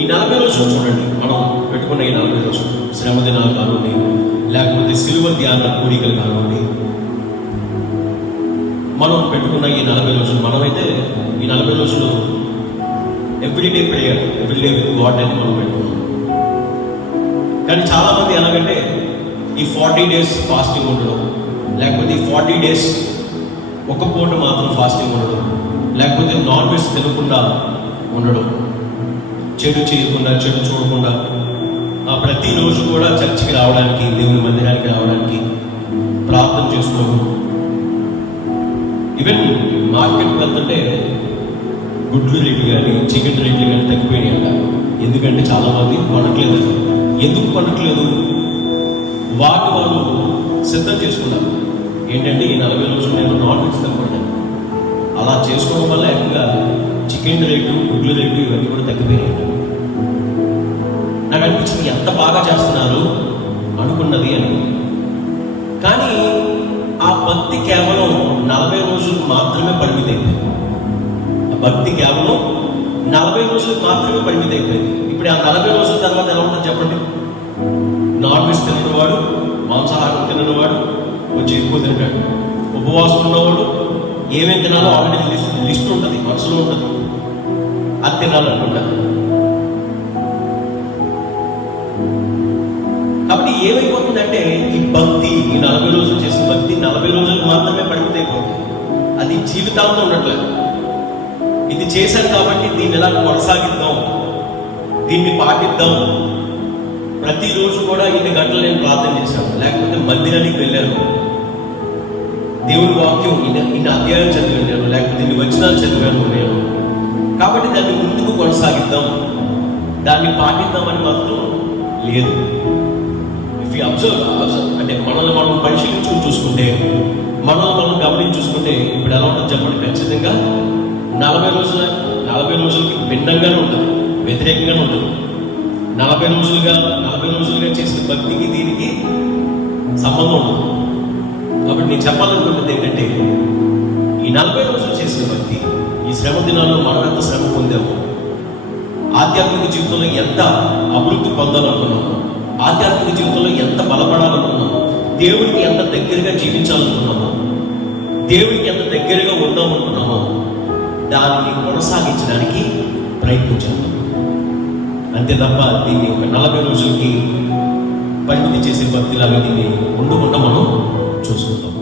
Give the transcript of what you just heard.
ఈ 40 రోజులు చూడండి, మనం పెట్టుకున్న ఈ 40 రోజులు శ్రమ దినాలు కానివ్వండి, లేకపోతే సిలువ ధ్యాన కోరికలు కానివ్వండి, మనం పెట్టుకున్న ఈ 40 రోజులు, మనమైతే ఈ 40 రోజులు everyday prayer, everyday with God అని మనం పెట్టుకున్నాం. కానీ చాలామంది ఎలాగంటే ఈ 40 days ఫాస్టింగ్ ఉండడం, లేకపోతే ఈ 40 days ఒక పూట మాత్రం ఫాస్టింగ్ ఉండడం, లేకపోతే నాన్ వెజ్ తినకుండా ఉండడం, చెడు చేయకుండా, చెడు చూడకుండా, ప్రతిరోజు కూడా చర్చికి రావడానికి, దేవుని మందిరానికి రావడానికి ప్రార్థన చేసుకోవడం. ఈవెన్ మార్కెట్కి వెళ్తుంటే గుడ్లు రేట్లు కానీ, చికెన్ రేట్లు కానీ తగ్గిపోయినాయి అంట. ఎందుకంటే చాలామంది కొనట్లేదు. ఎందుకు కొనట్లేదు? వాళ్ళు సిద్ధం చేసుకున్నారు. ఏంటంటే ఈ 40 రోజులు నేను నాన్ వెజ్ తగ్గకూడదు. అలా చేసుకోవడం వల్ల ఎక్కువగా చికెన్ రేటు, గుడ్ల రేటు ఇవన్నీ కూడా తగ్గిపోయాయి. నాకు అనిపించింది ఎంత బాగా చేస్తున్నారు అనుకున్నది అని. కానీ ఆ భక్తి కేవలం 40 రోజులకు మాత్రమే పరిమితి అయిపోయింది. ఆ భక్తి కేవలం 40 రోజులకు మాత్రమే పరిమితి అయిపోయింది. ఇప్పుడు ఆ 40 రోజుల తర్వాత ఎలా ఉంటుందో చెప్పండి. నాన్ వెజ్ తినవాడు, మాంసాహారం తినవాడు కొంచెం ఎక్కువ తింటాడు. ఉపవాసం ఉన్నవాడు ఏమేమి తినాలో ఆల్రెడీ లిస్ట్ ఉంటుంది, మనసులో ఉంటుంది, అది తినాలనుకుంటారు. కాబట్టి ఏమైపోతుందంటే ఈ భక్తి, ఈ 40 రోజులు చేసిన భక్తి 40 రోజులకు మాత్రమే పరిమితి అయిపోతుంది. అది జీవితాంతం ఉండట్లేదు. ఇది చేశాను కాబట్టి దీన్ని ఎలా కొనసాగిద్దాం, దీన్ని పాటిద్దాం. ప్రతిరోజు కూడా ఇన్ని గంటలు నేను ప్రార్థన చేశాను, లేకపోతే మందిరానికి వెళ్ళాను, దేవుని వాక్యం ఇన్ని అధ్యాయాలు చదివాను, లేకపోతే ఇన్ని వచనాలు చదివాను నేను, కాబట్టి దాన్ని ముందుకు కొనసాగిద్దాం, దాన్ని పాటిద్దామని మాత్రం లేదు. ఇఫ్ యూ అబ్జర్వ్ అంటే మనల్ని మనం చూసుకుంటే, మనల్ని మనం గమనించి చూసుకుంటే ఇప్పుడు ఎలా ఉంటుంది చెప్పండి. ఖచ్చితంగా 40 రోజులకి భిన్నంగానే ఉంటుంది, వ్యతిరేకంగానే ఉంటుంది. 40 రోజులుగా చేసిన భక్తికి దీనికి సంబంధం ఉంటుంది. కాబట్టి నేను చెప్పాలనుకుంటుంది ఏంటంటే ఈ 40 రోజులు చేసిన భక్తి, ఈ శ్రమ దినాల్లో మనం ఎంత శ్రమ పొందాము, ఆధ్యాత్మిక జీవితంలో ఎంత అభివృద్ధి పొందాలనుకున్నాము, ఆధ్యాత్మిక జీవితంలో ఎంత బలపడాలనుకున్నాము, దేవుడికి ఎంత దగ్గరగా జీవించాలనుకున్నాము, దేవుడికి ఎంత దగ్గరగా ఉందామనుకున్నామో దానిని కొనసాగించడానికి ప్రయత్నించాము. అంతే తప్ప దీన్ని ఒక 40 రోజులకి పరిమితి చేసే భక్తిలాగా దీన్ని ఉండకుండా మనం చూసుకుంటాం.